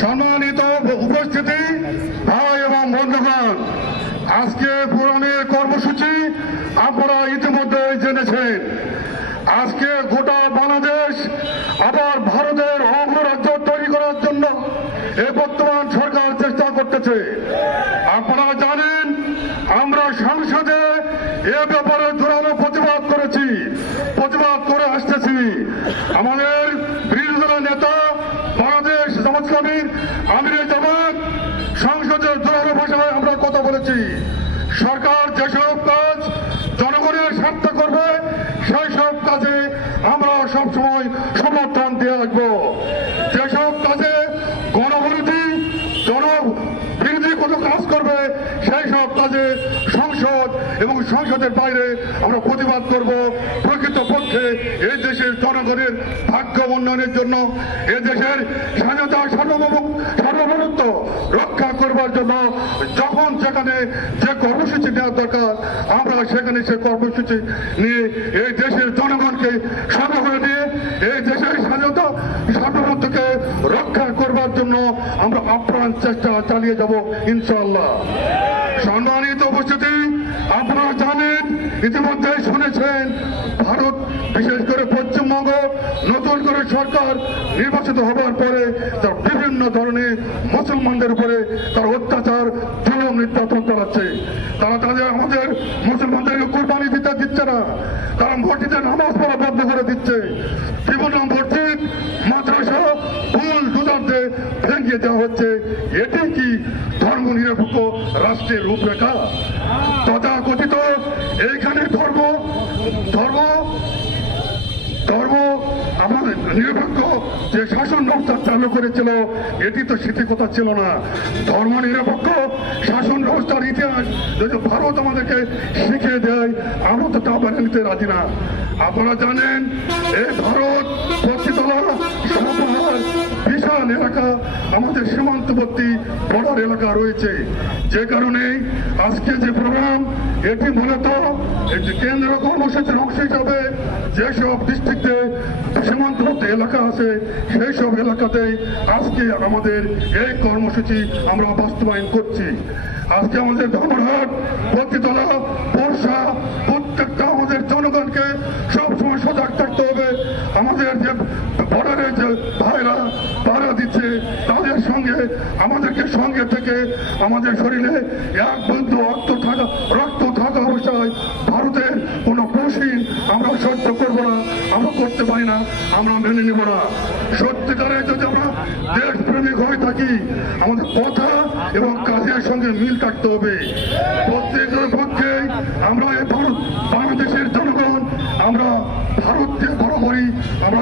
সম্মানিত উপস্থিতি ভাই এবং বন্ধুগণ, আজকে ফোরামের কর্মসূচি আপনারা ইতিমধ্যে জেনেছেন। আজকে গোটা বাংলাদেশ আবার ভারতের অঙ্গরাজ্য তৈরি করার জন্য এই বর্তমান সরকার চেষ্টা করতেছে। আপনারা জানেন, আমরা সংসদে এ ব্যাপারে জোরালো প্রতিবাদ করেছি, প্রতিবাদ করে আসতেছি। আমাদের বিরোধী দলের নেতা বাংলাদেশ জামাত ইসলামীর আমিরে জামাত সংসদে জোরালো ভাষায় আমরা কথা বলেছি। সরকার যেসব কাজ জনগণের স্বার্থে করবে সেই সব কাজে আমরা সবসময় সমর্থন দিয়ে রাখবো। যেসব কাজে গণবিরোধী জনবিরোধী কোনো কাজ করবে সেই সব কাজে সংসদ এবং সংসদের বাইরে আমরা প্রতিবাদ করব। প্রকৃতপক্ষে এই দেশের জনগণের ভাগ্য উন্নয়নের জন্য, এ দেশের স্বাধীনতা সার্বভৌমত্ব রক্ষা করবার জন্য যখন যেখানে যে কর্মসূচি নেওয়ার দরকার আমরা সেখানে সে কর্মসূচি নিয়ে এই দেশের জনগণকে সাথে করে নিয়ে এই দেশের স্বাধীনতা সার্বভৌমত্বকে রক্ষা করবার জন্য আমরা আপ্রাণ চেষ্টা চালিয়ে যাব ইনশাআল্লাহ। সম্মানিত উপস্থিতি, আপনারা জানেন, ইতিমধ্যে শুনেছেন, ভারত বিশেষ করে পশ্চিমবঙ্গ নতুন করে সরকার নির্বাচিত হবার পরে তার বিভিন্ন ধরনের মুসলমানদের উপরে তার অত্যাচার জুলুম নির্যাতন চালাচ্ছে। তারা আমাদের মুসলমানদেরকে কোরবানি দিতে দিচ্ছে না, তারা মসজিদে নামাজ পড়া বন্ধ করে দিচ্ছে। বিভিন্ন মসজিদ মাদ্রাসা ভুল দুজারতে ভেঙে দেওয়া হচ্ছে। এটি কি ধর্ম নিরপেক্ষ রাষ্ট্রের রূপরেখা? তথাকথিত এইখানে ধর্ম আমাদের নিরপেক্ষ যে শাসন ব্যবস্থা চালু করেছিল এটি তো স্মৃতিকথা ছিল না। ধর্ম নিরপেক্ষ শাসন ব্যবস্থার ইতিহাস যদি ভারত আমাদেরকে শিখিয়ে দেয় আমরা তো তা মেনে নিতে রাজি না। আপনারা জানেন, এই ভারত পশ্চিমতলা বিশাল এলাকা আমাদের সীমান্তবর্তী বর্ডার এলাকা রয়েছে, যে কারণে আজকে যে প্রোগ্রাম এটি মূলত একটি কেন্দ্র কর্মসূচির অংশ হিসাবে যেসব ডিস্ট্রিক্টে সীমান্তবর্তী এলাকা আছে সেই সব এলাকাতেই আজকে আমাদের এই কর্মসূচি আমরা বাস্তবায়ন করছি। আজকে আমাদের ধর্মঘট পতিতলা বর্ষা প্রত্যেকটা আমাদের জনগণকে সবসময় সজাগ থাকতে হবে। আমাদের যে বর্ডারে যে ভাইরা পাহারা দিচ্ছে তাদের সঙ্গে আমাদেরকে সঙ্গে থেকে আমাদের শরীরে এক বন্ধু রক্ত থাকা অবস্থায় ভারতের কোনো কৌশল আমরা সহ্য করবো না, আমরা করতে পারি না, আমরা মেনে নেব না। সত্যিকারে যদি আমরা দেশপ্রেমিক হয়ে থাকি আমাদের কথা এবং কাজের সঙ্গে মিল থাকতে হবে। প্রত্যেকের পক্ষে আমরা এই বাংলাদেশের জনগণ আমরা ভারতকে বরাবরই আমরা